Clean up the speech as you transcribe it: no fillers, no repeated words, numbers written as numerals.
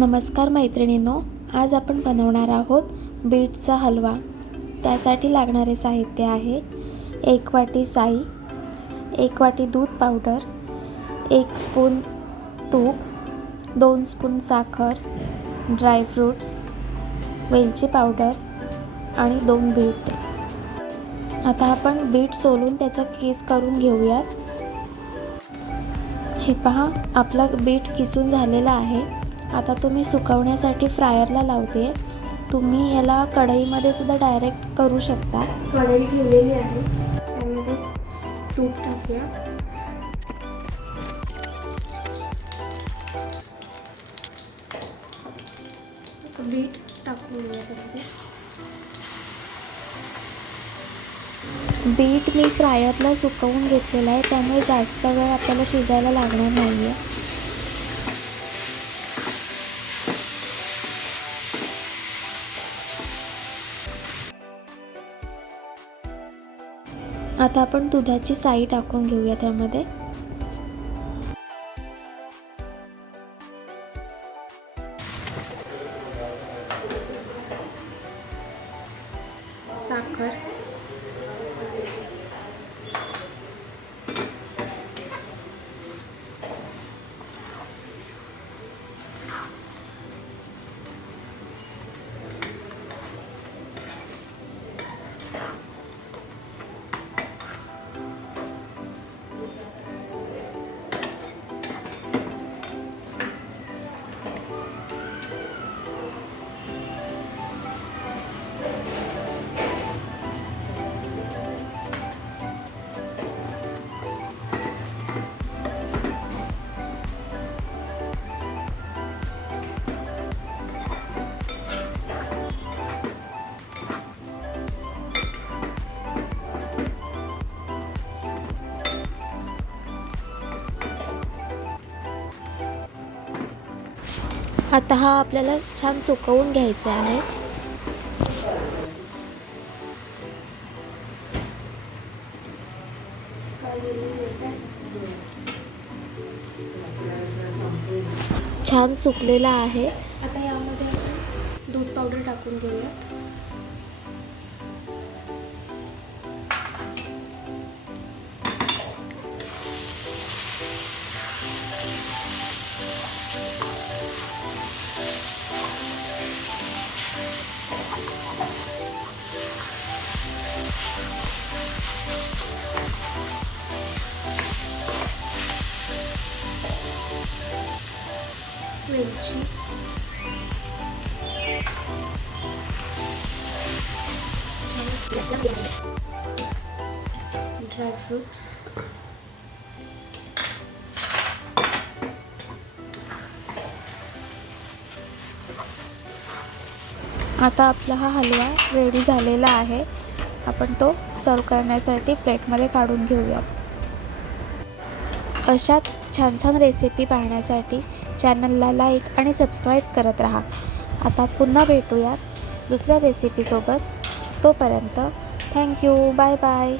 नमस्कार मैत्रिणींनो, आज आपण बनवणार आहोत बीटचा हलवा। त्यासाठी लागणारे साहित्य आहे 1 वाटी साई, 1 वाटी दूध पावडर, 1 स्पून तूप, 2 स्पून साखर, ड्रायफ्रूट्स, वेलची पावडर आणि 2 बीट। आता आपण बीट सोलून त्याचा किस करून घेऊयात। हे पहा, आपला बीट किसून झालेला आहे। आता तुम्ही सुकवण्यासाठी फ्रायरला लावते। तुम्ही याला कढईमध्ये सुद्धा डायरेक्ट करू शकता। कढई ठेवलेली आहे, त्यामध्ये तूप टाकूया। बीट टाकूया त्यामध्ये। बीट मी फ्रायरला सुकवून घेतलेला आहे, त्यामुळे जास्त वेळ आपल्याला शिजायला लागणार नाही आहे। आता आपण दुधाची साई टाकून घेऊया त्यामध्ये। साखर, आता हा आपल्याला छान सुकवून घ्यायचा आहे। छान सुकलेला आहे। आता यामध्ये आपण दूध पावडर टाकून घेऊया। वेलची, ड्रायफ्रूट्स, आता आपला हा हलवा रेडी झालेला आहे। आपण तो सर्व करण्यासाठी प्लेटमध्ये काढून घेऊया। अशाच छान छान रेसिपी पाहण्यासाठी चॅनलला लाईक आणि सबस्क्राईब करत राहा। आता पुन्हा भेटूयात दुसऱ्या रेसिपीसोबत। तोपर्यंत थँक्यू, बाय बाय।